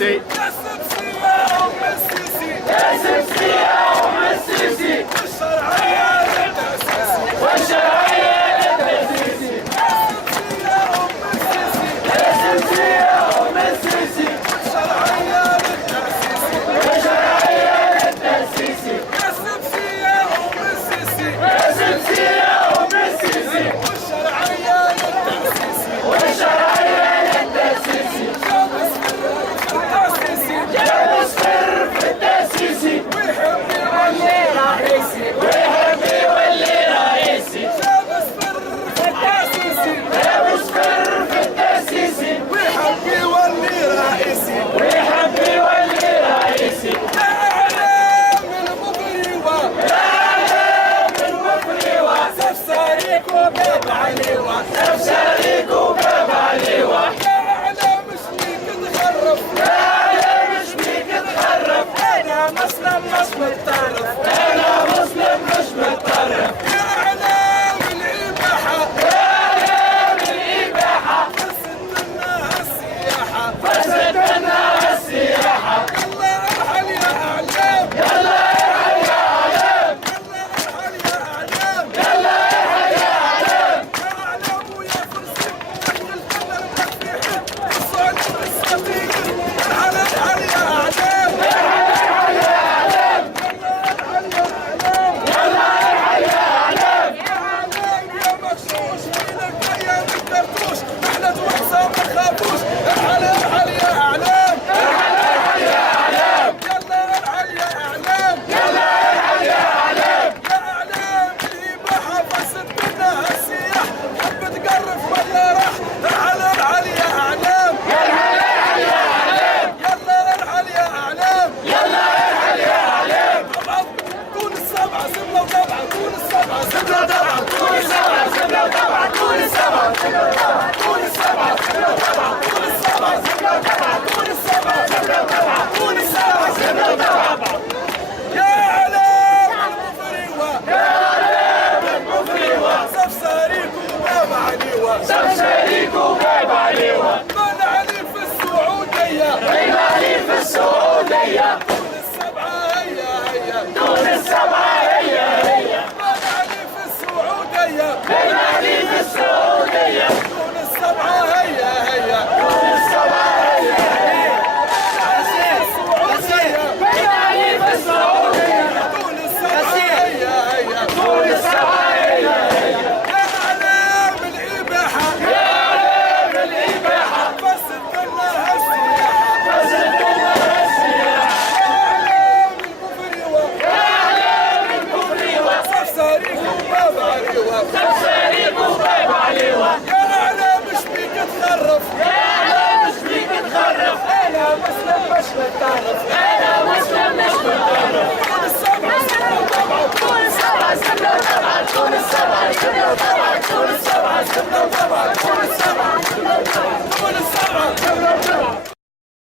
السيسي يا سبسي يا أم السيسي يا سبسي يا أم السيسي والشرعية للتأسيسي والشرعية للتأسيسي يا سبسي يا أم السيسي يا سبسي يا أم السيسي والشرعية للتأسيسي والشرعية للتأسيسي يا سبسي يا أم السيسي يا سبسي يا أم السيسي والشرعية للتأسيسي والشرعية للتأسيسي جاب سر في التأسيسي جاب سر في التأسيسي ويحب يولي رئيسي ويحب يولي رئيسي جاب سر في التأسيسي جاب سر في التأسيسي ويحب يولي رئيسي ويحب يولي رئيسي يا أعلام المبريوة يا أعلام المفريوة سفساريك وباب عليوة سفساريك وباب عليوة يا أعلام شبيك تخرف يا أعلام شبيك تخرف أنا مسلم مش متطرف أنا مسلم مش متطرف يا أعلام الإباحة يا أعلام الإباحة فسد لنا السياحة فسدنا السياحة يلا ارحل يا أعلام يلا ارحل يا أعلام يلا ارحل يا أعلام يلا ارحل يا أعلام يا أعلام ويا فرسي نحن الجنة المكفيحين الصعيد بالسفينة ارحل يا أعلام ارحل يا أعلام يلا ارحل يا أعلام يلا ارحل يا أعلام يا مغشوش فينك أيام الكرتوش نحن توسع ما نخافوش ارحل يا أعلام ارحل يا أعلام يلا ارحل يا أعلام يلا ارحل يا أعلام يا أعلام الإباحة فسد لنا السياح حب تقرف ولا راح ارحل يا أعلام ارحل يا أعلام يلا ارحل يا أعلام يلا ارحل يا أعلام طبعا كون السبعة سبلة وطبعا كون السبعة سبلة وطبعا كون السبعة سبلة وطبعا كون السبعة سبلة وطبعا كون السبعة سبلة وطبعا كون السبعة سبلة وطبعا كون السبعة سبلة وطبعا كون السبعة سبلة وطبعا يا أعلام المفريوة يا أعلام المفريوة سفساريك وباب عليوة سفساريك وباب عليوة من علي في السعودية بين علي في السعودية كون السبعة هيا دون السبعة هي من علي في السعودية بين علي في السعودية كون السبعة هيا دون السبعة هي السعودية بين علي في السعودية كون السبعة هيا دون السبعة هي يا أعلام الإباحة يا أعلام الإباحة فسد لنا السياحة فسدنا السياحة أعلام المفريوة يا أعلام المفريوة سفساريك وباب عليوة سفساريك وباب عليوة يا أعلام شبيك تخرف يا أعلام شبيك تخرف أنا مسلم مش متعرف أنا مسلم مش